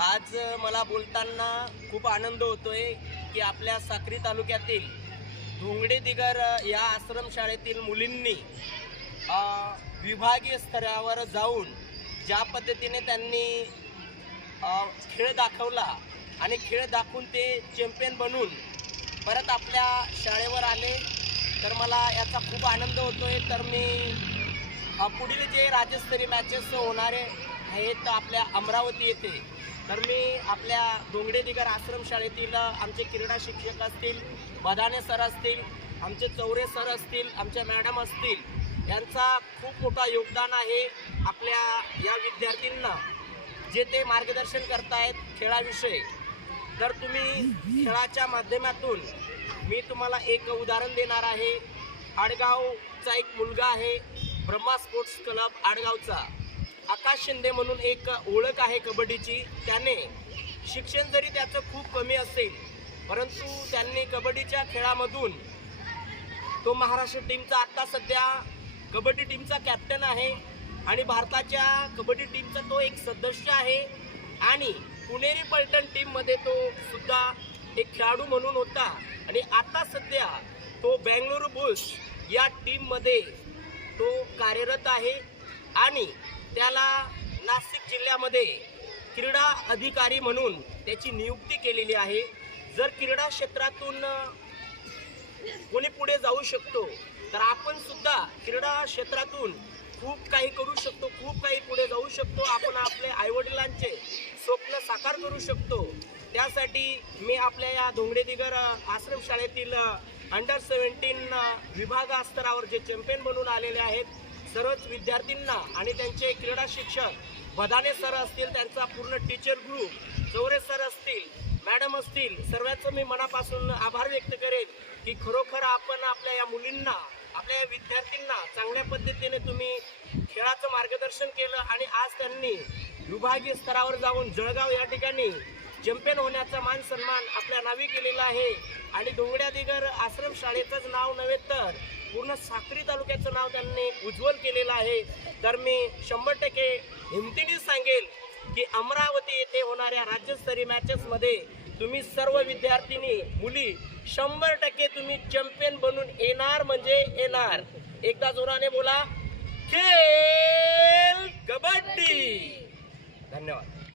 आज मला बोलताना खूप आनंद होतोय की आपल्या साक्री तालुक्यातील धोंगडे दिगर या आश्रमशाळेतील मुलींनी विभागीय स्तरावर जाऊन ज्या पद्धतीने त्यांनी खेळ दाखवला आणि खेळ दाखवून ते चॅम्पियन बनून परत आपल्या शाळेवर आले, तर मला याचा खूप आनंद होतोय। तर मी पुढील जे राज्यस्तरीय मॅचेस होणारे आहेत आपल्या अमरावती येथे, तर मी आपल्या धोंगडे दिगर आश्रमशाळेतील आमचे क्रीडा शिक्षक असतील, बदाने सर असतील, आमचे चौरे सर असतील, आमच्या मॅडम असतील, यांचा खूप मोठा योगदान आहे आपल्या या विद्यार्थ्यांना जे ते मार्गदर्शन करतायत खेळाविषयी। तर तुम्ही खेळाच्या माध्यमातून मी तुम्हाला एक उदाहरण देणार आहे। आडगावचा एक मुलगा आहे, ब्रह्मा स्पोर्ट्स क्लब आडगावचा, आकाश शिंदे म्हणून एक ओळख आहे कबड्डीची। त्याने शिक्षण जरी त्याचं खूप कमी असेल, परंतु त्यांनी कबड्डीच्या खेळामधून तो महाराष्ट्र टीमचा आता सध्या कबड्डी टीमचा कॅप्टन आहे आणि भारताच्या कबड्डी टीमचा तो एक सदस्य आहे आणि पुणेरी पलटण टीममध्ये तो सुद्धा एक खेळाडू म्हणून होता आणि आता सध्या तो बेंगळुरू बुल्स या टीममध्ये तो कार्यरत आहे आणि त्याला नाशिक जिल्ह्यामध्ये क्रीडा अधिकारी म्हणून त्याची नियुक्ती केलेली आहे। जर क्रीडा क्षेत्रातून कोणी पुढे जाऊ शकतो, तर आपण सुद्धा क्रीडा क्षेत्रातून खूप काही करू शकतो, खूप काही पुढे जाऊ शकतो। आपण आपल्या आईवडिलांचे स्वप्न साकार करू शकतो। त्यासाठी मी आपल्या या धोंगडे दिगर आश्रमशाळेतील अंडर-17 विभागस्तरावर जे चॅम्पियन बनून आलेले आहेत, सर्वच विद्यार्थ्यांना आणि त्यांचे क्रीडा शिक्षक बदाने सर असतील, त्यांचा पूर्ण टीचर ग्रुप, चौरे सर असतील, मॅडम असतील, सर्वांचं मी मनापासून आभार व्यक्त करेन की खरोखर आपण आपल्या या मुलींना, आपल्या या विद्यार्थ्यांना चांगल्या पद्धतीने तुम्ही खेळाचं मार्गदर्शन केलं आणि आज त्यांनी विभागीय स्तरावर जाऊन जळगाव या ठिकाणी चॅम्पियन होण्याचा मान सन्मान आपल्या नावी केलेला आहे आणि धोंगड्या दिगर आश्रमशाळेचंच नाव नव्हे तर पूर्ण साक्री तालुक्याचं नाव त्यांनी उज्ज्वल केलेलं आहे। तर मी 100% हिमतीने सांगेल की अमरावती येथे होणाऱ्या राज्यस्तरीय मॅचेसमध्ये तुम्ही सर्व विद्यार्थिनी मुली 100% तुम्ही चॅम्पियन बनून येणार म्हणजे येणार। एकदा जोराने बोला, खेल कबड्डी। धन्यवाद।